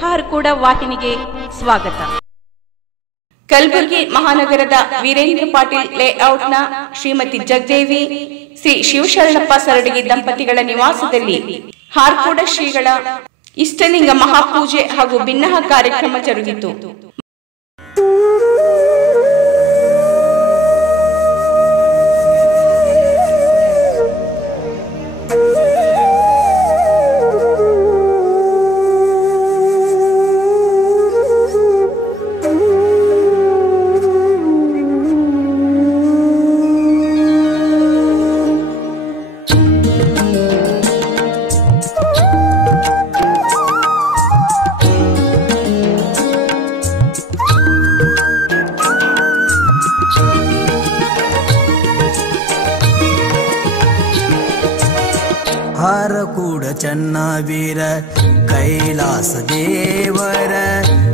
ಹಾರ್ಕೂಡ ವಾಹಿನಿಗೆ ಸ್ವಾಗತ. ಕಲಬುರಗಿ ಮಹಾನಗರದ ವೀರೇಂದ್ರ ಪಾಟೀಲ್ ಲೇಔಟ್ನ ಶ್ರೀಮತಿ ಜಗದೇವಿ ಶ್ರೀ ಶಿವಶರಣಪ್ಪ ಸರಡಗಿ ದಂಪತಿಗಳ ನಿವಾಸದಲ್ಲಿ ಹಾರ್ಕೂಡ ಶ್ರೀಗಳ ಇಷ್ಟಲಿಂಗ ಮಹಾಪೂಜೆ ಹಾಗೂ ಭಿನ್ನಹ ಕಾರ್ಯಕ್ರಮ ಜರುಗಿತು. ಹಾರಕೂಡ ಚನ್ನವೀರ ಕೈಲಾಸ ದೇವರ,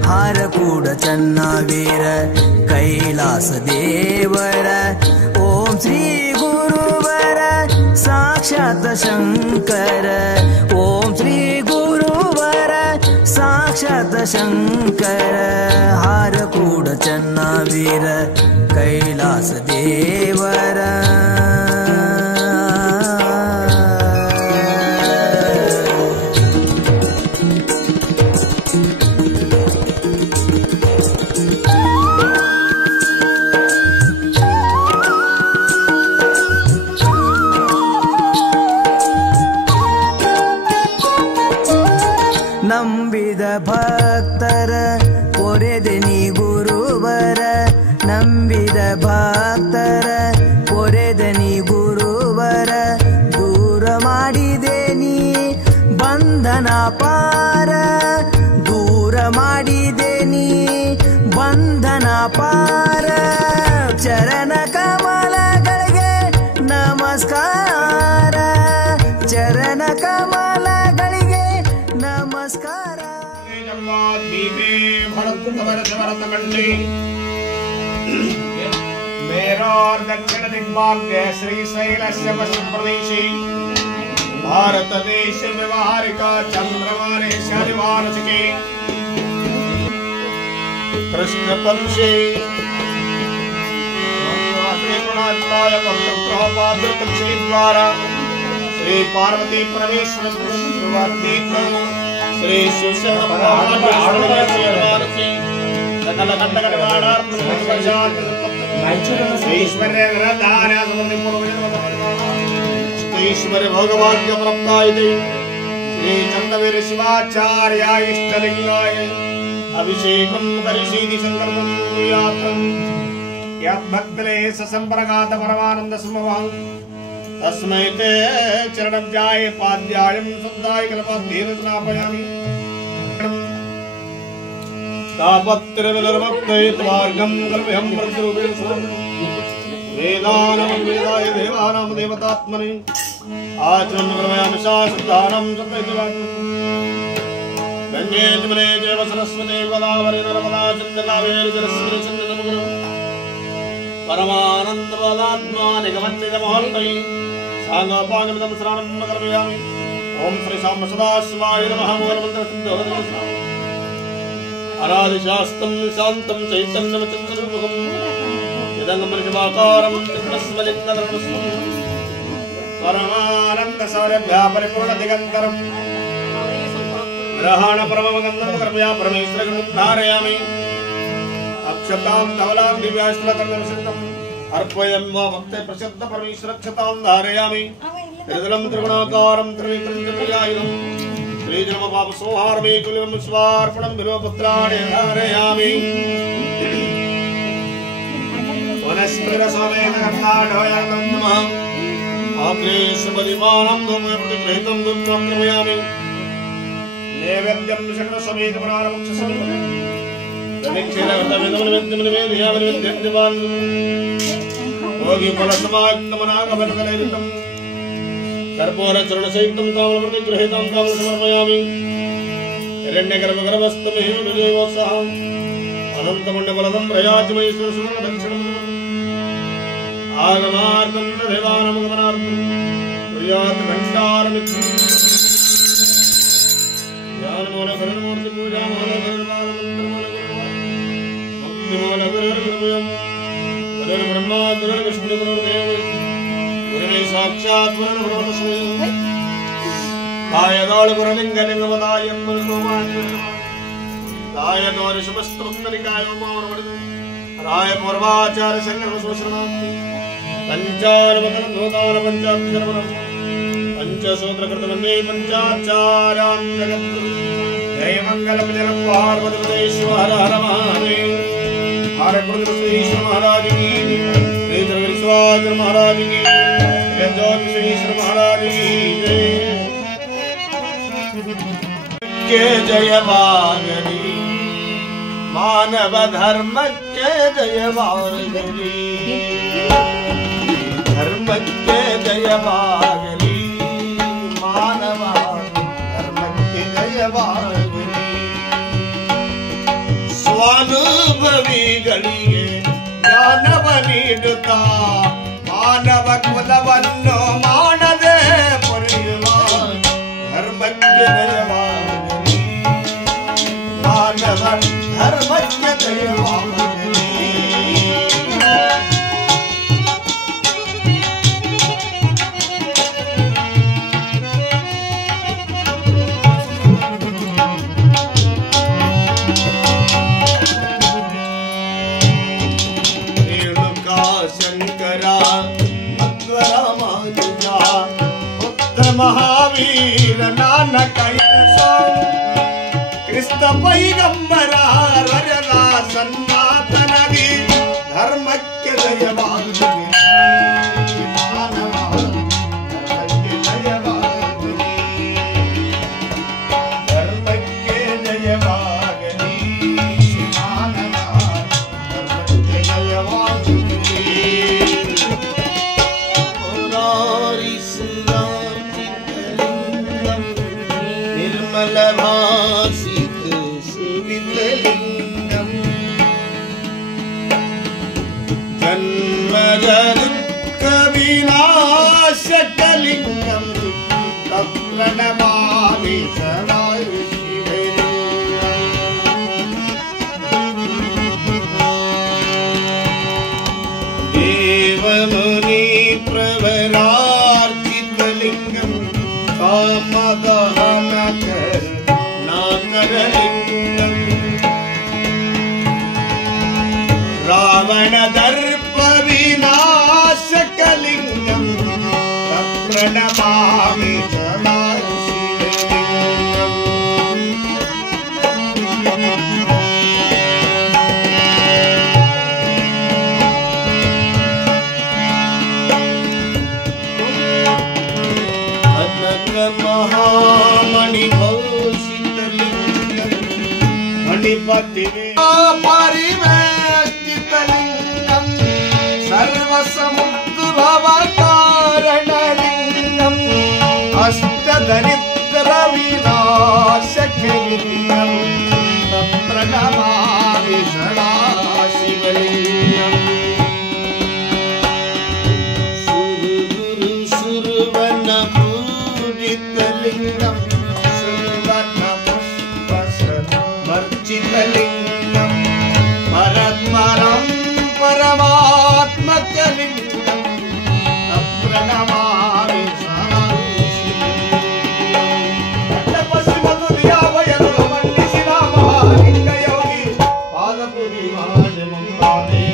ಹಾರಕೂಡ ಚನ್ನವೀರ ಕೈಲಾಸ ದೇವರ. ಓಂ ಶ್ರೀ ಗುರುವರ ಸಾಕ್ಷಾತ್ ಶಂಕರ, ಓಂ ಶ್ರೀ ಗುರುವರ ಸಾಕ್ಷಾತ್ ಶಂಕರ. ಹಾರಕೂಡ ಚನ್ನವೀರ ಕೈಲಾಸ ದೇವರ. ನಂಬಿದ ಭಕ್ತರ ಪೊರೆದೆನಿ ಗುರುವರ, ನಂಬಿದ ಭಕ್ತರ ಪೊರೆದೆನಿ ಗುರುವರ. ದೂರ ಮಾಡಿದೇನಿ ಬಂಧನ ಪಾರ, ದೂರ ಮಾಡಿದೇನಿ ಬಂಧನ ಪಾರ. ಚರಣ ಕಮಲಗಳಿಗೆ ನಮಸ್ಕಾರ, ಚರಣ ಕಮಲಗಳಿಗೆ ನಮಸ್ಕಾರ. ಮೇರೋರ್ ದಕ್ಷಿಣ ದಿಗ್ಭಾಗ್ಯ ಶ್ರೀಶೈಲಸ್ಯ ಪಶ್ಚಿಮ ಪ್ರದೇಶೆ ಭಾರತ ದೇಶ ವ್ಯವಹಾರಿಕ ಚಂದ್ರಮಾನೇಶ ನಿವಾರಸಿಕೆ ಕೃಷ್ಣ ಪಂಶೆ ಪವಿತ್ರ ದ್ವಾರ ಶ್ರೀ ಪಾರ್ವತಿ ಪರಮೇಶ್ವರ ಶ್ರೀ ಶಿವಶರಣ ಸಕಲ ಐಶ್ವರ್ಯ ಭೋಗಭಾಗ್ಯ ಪ್ರಾಪ್ತಾಯಿದೆ. ಶ್ರೀ ಚಂದವೀರ ಶಿವಾಚಾರ್ಯ ಇಷ್ಟಲಿಂಗಾಯ ಅಭಿಷೇಕಂ ಕರಿಷೀದಿ ಸಂಕಲ್ಪಂ ಯಾತ್ರಂ ಯದ್ಭಕ್ತಲೇ ಸಂಪರ್ಕಾತ ಪರಮಾನಂದ ಸಮವಾಂ ತಸ್ಮೈ ತೇ ಚರಣಬ್ಜಾಯ ಪಾದ್ಯಾಯಂ ಸದ್ದಾಯ ಕಲ್ಪಧೀನ ಸ್ನಾಪಯಾಮಿ. तापत्रविलर्वक्तैर्मार्गं कल्प्यं प्रतिरूपेण वेदानां वेदाय देवानां देवतात्मने आचरन् कर्मयामि शास्त्राणां सत्यवान्. गङ्गे जमुने चैव सरस्वती गोदावरी नर्मदा चन्द्रकावेरी सरस्वती चन्द्रनमुग्र परमानन्दपदात्मा निगमन्निगमहर्तये साङ्गपाङ्गमिदं स्नानं कर्मयामि. ॐ श्री साम्ब सदाशिवाय नमः. मूलमन्त्रसिद्धोदयम् अनादिशास्त्रं शान्तं चैतन्यमचन्द्रमुखं चिदङ्गमनिजमाकारं चित्तस्मलिङ्गधर्मस्वं परमानन्दसौरभ्या परिपूर्णदिगन्तरं ग्रहाणपरमगन्धं कर्मया परमेश्वरगुणं धारयामि. अक्षतां धवलां दिव्याश्वतर्गंसिद्धम् अर्पयामि मा भक्ते प्रसिद्ध परमेश्वरक्षतां धारयामि. त्रिदलं त्रिगुणाकारं त्रिनेत्रं त्रिपुरायुधं श्रीजन्म पाप संहारमे कुलिं स्वार्पणं विलोपुत्राणि धारयामि. वनस्पतिरसमेन कर्णाढोयं नमः. आग्रेशबलिमानं धूमप्रतिगृहीतं धूपं निर्मयामि. नैवेद्यं शक्नसमेत पुराणमुक्षसमेत दक्षिणगतमिदमनिवेद्यमनिवेदयामनिवेद्यन्दिवान् योगिफलसमायुक्तमनागफलकलैरितं कर्पूरचूर्णसहितं ताम्रप्रतिगृहीतं ताम्रं समर्पयामि. हिरण्यगर्भगर्भस्थमेवोत्साहम् अनन्तमण्डबलदं प्रयाजमयीश्वरसुमदक्षिणम् आगमार्थं देवानामगमनार्थं प्रियात् घण्टारमित्रम् ಜ್ಞಾನಮೂಲ ಕರುಣಮೂರ್ತಿ ಪೂಜಾ ಮೂಲ ಕರುಣಮಾಲ ಮಂತ್ರಮೂಲ ಗುರುವಾರ ಮುಕ್ತಿಮೂಲ ಗುರುರ್ಗುರುಭಯಂ ಗುರುರ್ ಬ್ರಹ್ಮ ಗುರುರ್ ವಿಷ್ಣು ಗುರುರ್ದೇವ ಗುರುವೇ ಸಾಕ್ಷಾತ್ ಗುರುರ್ಬ್ರಹ್ಮಸ್ಮೈ ಕಾಯದಾಳು ಗುರುಲಿಂಗಲಿಂಗಮದಾಯಂ ಕಾಯದೋರಿ ಸಮಸ್ತ ಭಕ್ತರಿಕಾಯೋಮಾವರವಡಿದು ರಾಯ ಪೂರ್ವಾಚಾರ್ಯ ಶಂಕರ ಸುಶ್ರಮಾಂತಿ पंचानवकल धोतान पंचाक्षरवनम पंचसूत्रकृत वंदे पंचाचार्यां जगद्गुरु जय मंगलम जय पार्वतीश्वर हर महादेव हर गुरुश्रीश्वर महाराज की श्री विश्वासर महाराज की ज्योतिश्रीश्वर महाराज की जय भागनी मानव धर्म के जय भागनी धर्म के जय भागनी मानव धर्म के जय भागनी स्वानुभवी ಗಳಿಗೆ ಜ್ಞಾನವ ನೀಡುತ್ತಾ ಮಾನವ ಕುಲವನ್ನು ಮಾಡದೆ ಪಡೆಯುವ ಧರ್ಮಕ್ಕೆ ಜಯ ಭಾಗನಿ ಮಾನವ ಧರ್ಮಕ್ಕೆ ಜಯ ಭಾಗನಿ महावीर नानक क्रिस्त पैगंबर रजला सन्नातनदी धर्मಕ್ಕೆ ಜಯ ಭಾಗನಿ ಮಾನವ ಧರ್ಮಕ್ಕೆ ಜಯ ಭಾಗನಿ ಧರ್ಮಕ್ಕೆ ಜಯ ಭಾಗನಿ ಮಾನವ ಧರ್ಮಕ್ಕೆ ಜಯ ಭಾಗನಿ ಮುರಾರಿ निर्मलभासित सुवितलिंगम जन्मज दुःख विनाशकलिंगम तप्रणमामि सदा देवमुनि प्रवरार्चितलिंगम कामदहन रावण दर्प विनाशकलिंगम प्रणमामि सदा महामणि भूषितलिंगम मणिपति परिवेष्टितलिंगम सर्वसमुद्भवकारणलिंगम अष्टदरिद्र विनाशकलिंगम प्रणमामि सदा शिवलिंगम सुरवन पूजितलिंगम सुरवन पुष्पसमर्चितलिंगम परत्परं परमात्मकलिंगम प्रणमामि सदा शिवलिंगम पश्चिमदुर्यावयनो मण्डिसिना महालिंगयोगी पादपुरिमानमुंदादे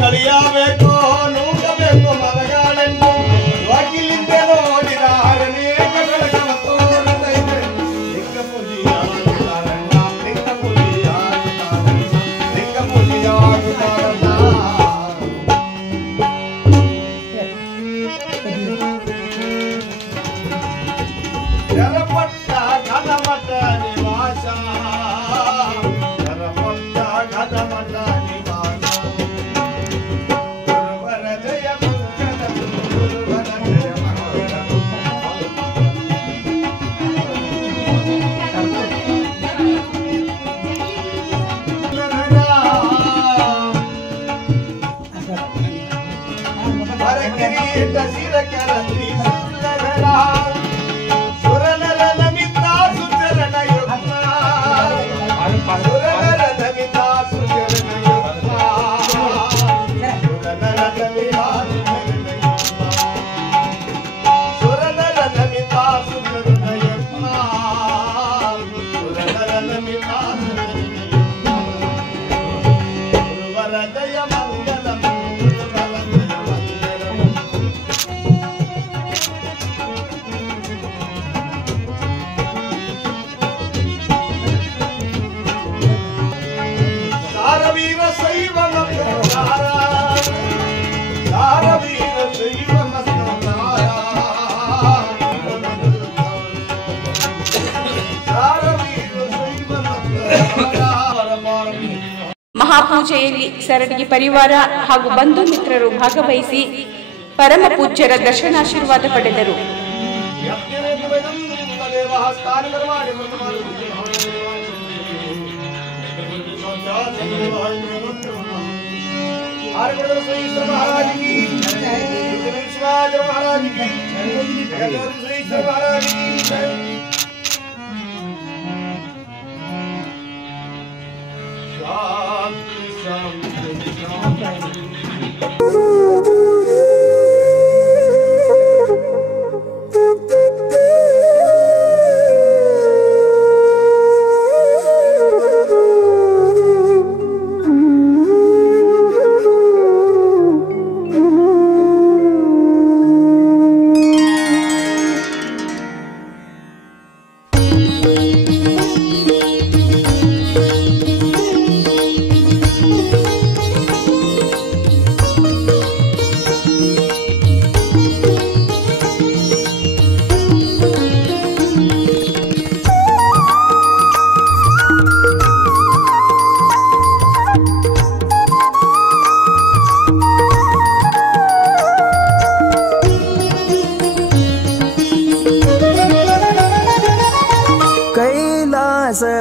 ಕಳಿಯಬೇಕು ನೂಕಬೇಕು ಮಲಗ ಮಹಾಪೂಜೆಯಲ್ಲಿ ಸರಡಿಗೆ ಪರಿವಾರ ಹಾಗೂ ಬಂಧು ಮಿತ್ರರು ಭಾಗವಹಿಸಿ ಪರಮ ಪೂಜ್ಯರ ದರ್ಶನಾಶೀರ್ವಾದ ಪಡೆದರು.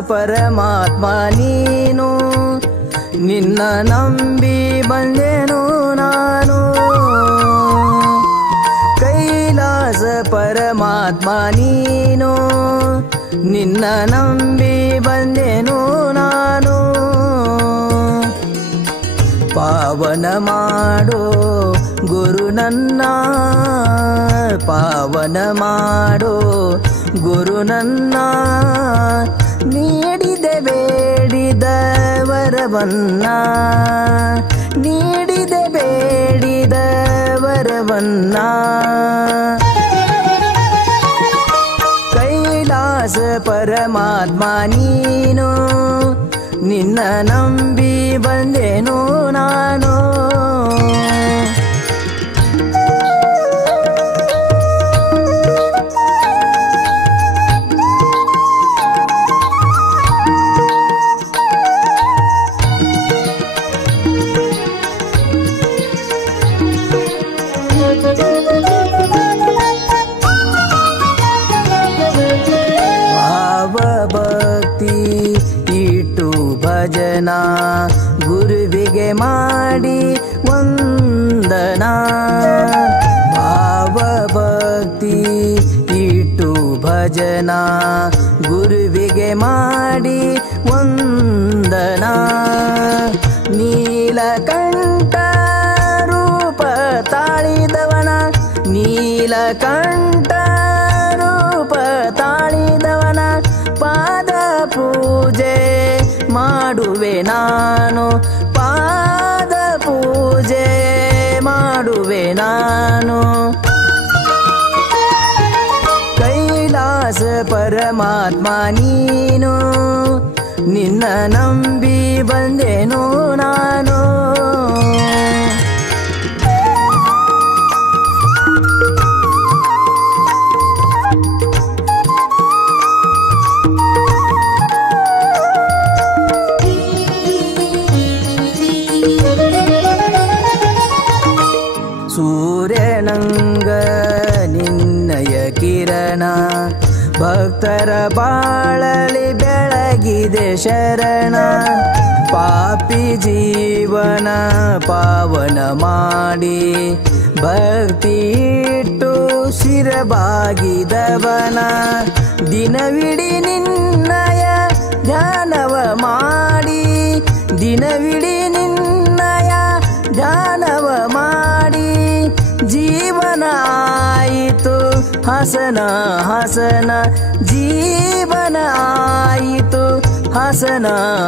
ಪರಮಾತ್ಮ ನೀನು ನಿನ್ನ ನಂಬಿ ಬಂದೆನು ನಾನು. ಕೈಲಾಸ ಪರಮಾತ್ಮ ನೀನು ನಿನ್ನ ನಂಬಿ ಬಂದೆನು ನಾನು. ಪಾವನ ಮಾಡೋ ಗುರು ನನ್ನ, ಪಾವನ ಮಾಡೋ ಗುರು ನನ್ನ. ನೀಡಿದೆ ಬೇಡಿದ ವರವನ್ನ, ನೀಡಿದೆ ಬೇಡಿದ ವರವನ್ನ. ಕೈಲಾಸ ಪರಮಾತ್ಮ ನೀನು ನಿನ್ನ ನಂಬಿ ಬಂದೆನು ನಾನು. ಭಜನಾ ಗುರುವಿಗೆ ಮಾಡಿ ವಂದನಾ. ಭಾವ ಭಕ್ತಿ ಇಟ್ಟು ಭಜನಾ ಗುರುವಿಗೆ ಮಾಡಿ ವಂದನಾ. ನೀಲಕಂಠ ರೂಪ ತಾಳಿದವನ, ನೀಲಕಂಠ ರೂಪ ತಾಳಿದವನ ಪಾದ ಪೂಜೆ ಮಾಡುವೆ ನಾನು, ಪಾದ ಪೂಜೆ ಮಾಡುವೆ ನಾನು. ಕೈಲಾಸ ಪರಮಾತ್ಮ ನೀನು ನಿನ್ನ ನಂಬಿ ಬಂದೆನು ನಾನು. ಸೂರ್ಯನಂಗ ನಿನ್ನಯ ಕಿರಣ ಭಕ್ತರ ಬಾಳಲಿ ಬೆಳಗಿದೆ ಶರಣ. ಪಾಪಿ ಜೀವನ ಪಾವನ ಮಾಡಿ ಭಕ್ತಿ ಇಟ್ಟು ಶಿರಬಾಗಿದವನ ದಿನವಿಡೀ ನಿನ್ನಯ ಧ್ಯಾನವ ಮಾಡಿ ದಿನವಿಡೀ ನಿನ್ನಯ ಧ್ಯಾನವ ಮಾಡಿ ಜೀವನ ಆಯಿತು ಹಸನ ಹಸನ ಜೀವನ ಆಯಿತು ಹಸನ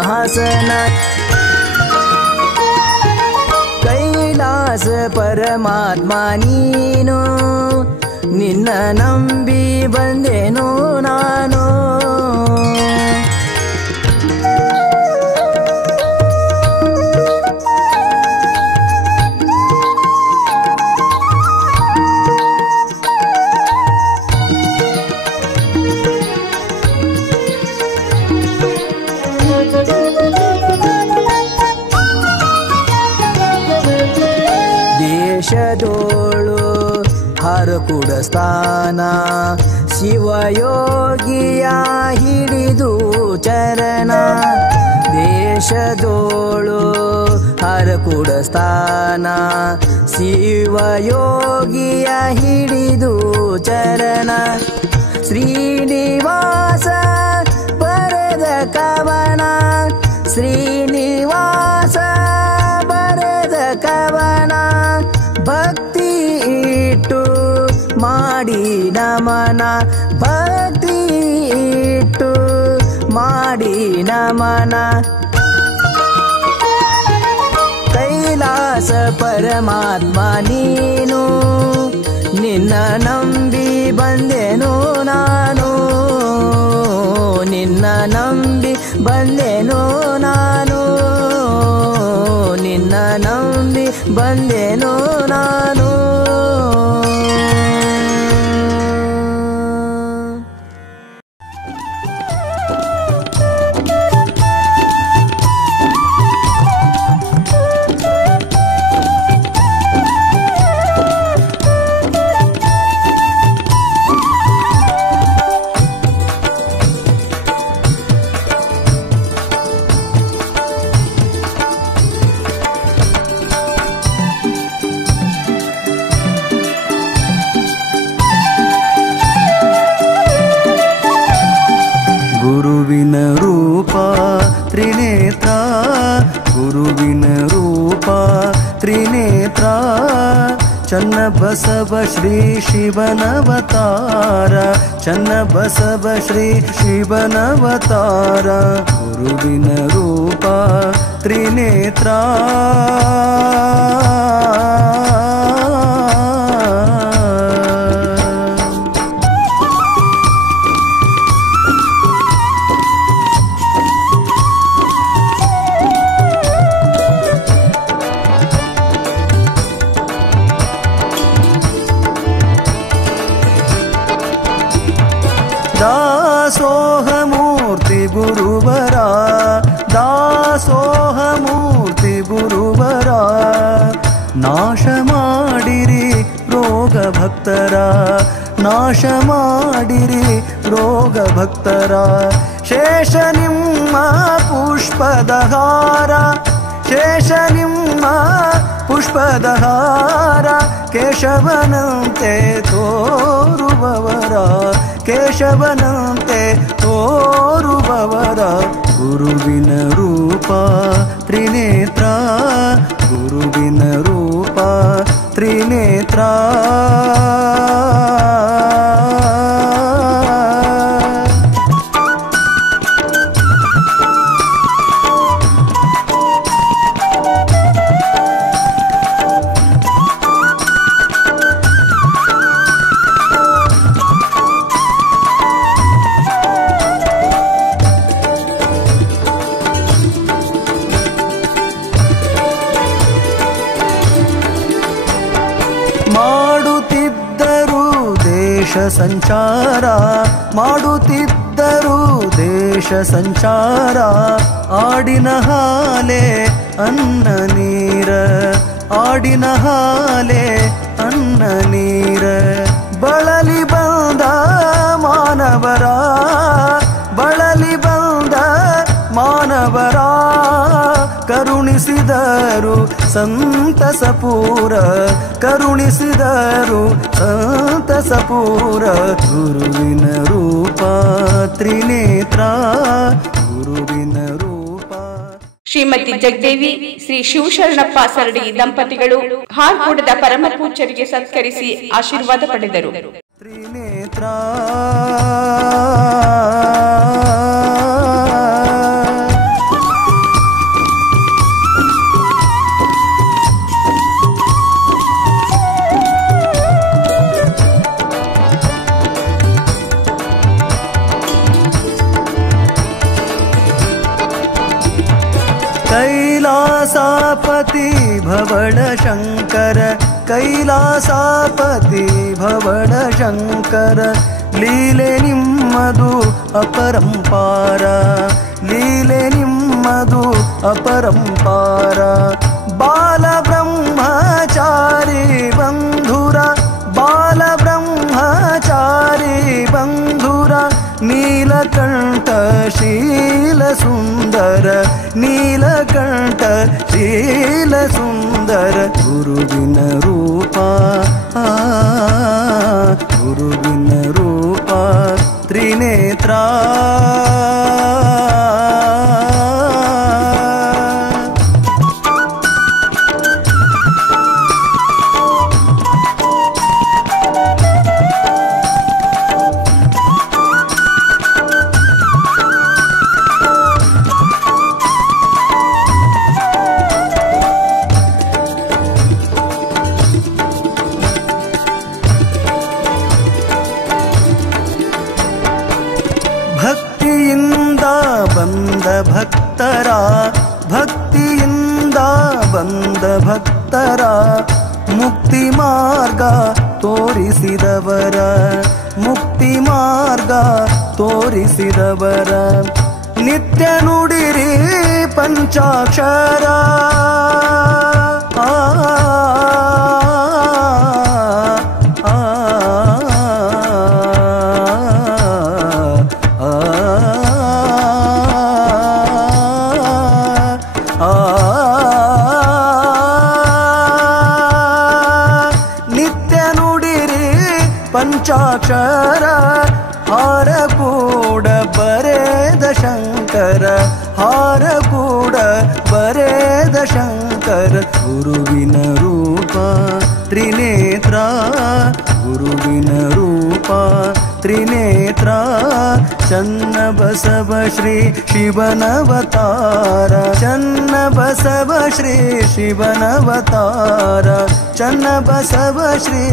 ಹಸನ ಕೈಲಾಸ ಪರಮಾತ್ಮ ನೀನು ನಿನ್ನ ನಂಬಿ ಬಂದೆನು ನಾನು ದೇಶದೋಳು ಹರಕುಡ ಸ್ಥಾನ ಶಿವಯೋಗಿಯ ಹಿಡಿದು ಚರಣ ದೇಶದೋಳು ಹರಕುಡ ಸ್ಥಾನ ಶಿವಯೋಗಿಯ ಹಿಡಿದು ಚರಣ ಶ್ರೀನಿವಾಸ ಬರೆದ ಕವನ ಶ್ರೀನಿವಾಸ ಬರೆದ ಕವನ ಭಕ್ತಿ ಇಟ್ಟು ಮಾಡಿ ನಮನ ಭಕ್ತಿ ಇಟ್ಟು ಮಾಡಿ ನಮನ ಕೈಲಾಸ ಪರಮಾತ್ಮ ನೀನು ನಿನ್ನ ನಂಬಿ ಬಂದೆನು ನಾನು ನಿನ್ನ ನಂಬಿ ಬಂದೆನು ನಾನು ನಿನ್ನ ನಂಬಿ ಬಂದೆನು ನಾನು ಗುರುವಿನ ರೂಪ ತ್ರಿನೇತ್ರ ಗುರುವಿನ ರೂಪ ತ್ರಿನೇತ್ರ ಚನ್ನಬಸವ ಶ್ರೀ ಶಿವನವತಾರ ಚನ್ನಬಸವ ಶ್ರೀ ಶಿವನವತಾರ ಗುರುವಿನ ರೂಪ ತ್ರಿನೇತ್ರ ದಾಸೋಹಮೂರ್ತಿ ಗುರುವರ ದಾಸೋಹಮೂರ್ತಿ ಗುರುವರ ನಾಶ ಮಾಡಿರಿ ರೋಗ ಭಕ್ತರ ನಾಶ ಮಾಡಿರಿ ರೋಗ ಭಕ್ತರ ಶೇಷ ನಿಮ್ಮ ಪುಷ್ಪದಹಾರ ಶೇಷ ನಿಮ್ಮ ಪುಷ್ಪದಹಾರ ಕೇಶವನಂತೆ ತೋರುವವರ ಕೇಶವನಂತೆ ತೋರುವವರ ಗುರುವಿನ ರೂಪ ತ್ರಿನೇತ್ರ ಗುರುವಿನ ರೂಪ ತ್ರಿನೇತ್ರ ಸಂಚಾರ ಮಾಡುತ್ತಿದ್ದರು ದೇಶ ಸಂಚಾರ ಆಡಿನ ಹಾಲೆ ಅನ್ನ ನೀರ ಆಡಿನ ಹಾಲೆ ಅನ್ನ ನೀರ ಬಳಲಿ ಬಂದ ಮಾನವರ ಬಳಲಿ ಬಂದ ಮಾನವರ ಕರುಣಿಸಿದರು ಸಂತಸಪೂರ ಕರುಣಿಸಿದರು ಸಂತಸಪೂರ ಗುರುವಿನ ರೂಪ ತ್ರಿನೇತ್ರ ಗುರುವಿನ ರೂಪ. ಶ್ರೀಮತಿ ಜಗದೇವಿ ಶ್ರೀ ಶಿವಶರಣಪ್ಪ ಸರಡಿ ದಂಪತಿಗಳು ಹಾರ್ಕೋಡದ ಪರಮ ಪೂಜ್ಯರಿಗೆ ಸತ್ಕರಿಸಿ ಆಶೀರ್ವಾದ ಪಡೆದರು. ತ್ರಿನೇತ್ರ कैलासापति भवण शंकर कैलासापति भवण शंकर लीले निम्मदु अपरंपार लीले निम्मदु अपरंपार बाल ब्रह्मचारी बंधुर बाल ब्रह्मचारी बंधुर नीलकंठ शील सुंदर नीलकंठ शील सुंदर गुरुविन रूप गुरुविन रूप त्रिनेत्र ಭಕ್ತರ ಭಕ್ತಿಯಿಂದ ಬಂದ ಭಕ್ತರ ಮುಕ್ತಿ ಮಾರ್ಗ ತೋರಿಸಿದವರ ಮುಕ್ತಿ ಮಾರ್ಗ ತೋರಿಸಿದವರ ನಿತ್ಯ ನುಡಿರಿ ಪಂಚಾಕ್ಷರ ಪಂಚಾಕ್ಷರ ಹಾರ ಕೂಡ ಬರೆದ ಶಂಕರ ಹಾರ ಕೂಡ ಬರೆದ ಶಂಕರ ಗುರುವಿನ ರೂಪ ತ್ರಿನೇತ್ರ ಗುರುವಿನ ರೂಪ ತ್ರಿನೇತ್ರ ಚನ್ನ ಬಸವ ಶ್ರೀ ಶಿವನವತಾರ ಚನ್ನ ಬಸವ ಶ್ರೀ ಶಿವನವತಾರ ಚನ್ನ ಬಸವ ಶ್ರೀ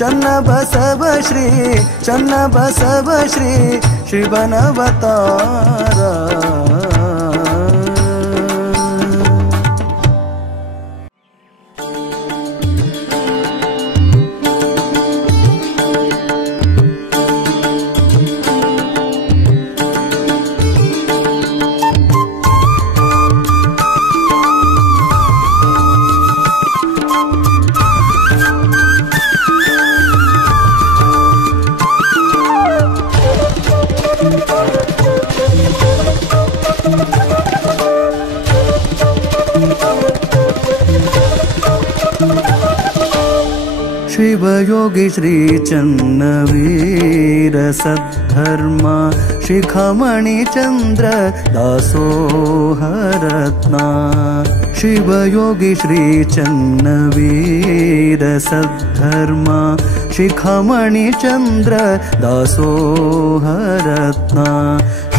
ಚನ್ನ ಬಸವ ಶ್ರೀ ಚನ್ನ ಬಸವ ಶ್ರೀ ಶಿವನವತಾರ. शिवयोगी श्री चन्नवीर सद्धर्म शिखमणि चंद्र दासोहरत्ना शिवयोगी श्री चन्नवीर सद्धर्म शिखमणि चंद्र दासोहरत्ना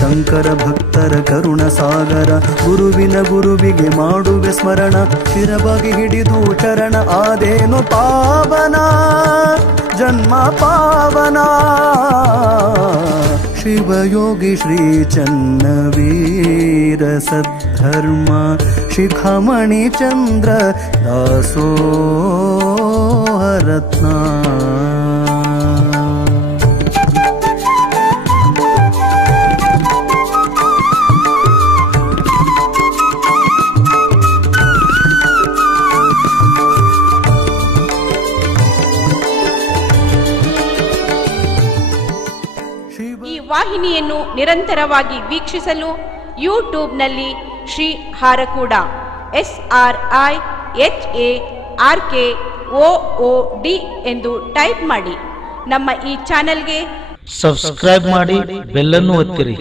ಶಂಕರ ಭಕ್ತರ ಕರುಣ ಸಾಗರ ಗುರುವಿನ ಗುರುವಿಗೆ ಮಾಡುವೆ ಸ್ಮರಣ ಶಿರವಾಗಿ ಹಿಡಿದು ಚರಣ ಆದೇನು ಪಾವನ ಜನ್ಮ ಪಾವನ ಶಿವಯೋಗಿ ಶ್ರೀ ಚನ್ನವೀರ ಸದ್ಧರ್ಮ ಶಿಖಮಣಿ ಚಂದ್ರ ದಾಸೋಹರತ್ನ ವಾಹಿನಿಯನ್ನು ನಿರಂತರವಾಗಿ ವೀಕ್ಷಿಸಲು ಯೂಟ್ಯೂಬ್ನಲ್ಲಿ ಶ್ರೀ ಹಾರಕೂಡ SRI HARKOOD ಎಂದು ಟೈಪ್ ಮಾಡಿ. ನಮ್ಮ ಈ ಚಾನೆಲ್ಗೆ ಸಬ್ಸ್ಕ್ರೈಬ್ ಮಾಡಿ, ಬೆಲ್ ಅನ್ನು ಒತ್ತಿರಿ.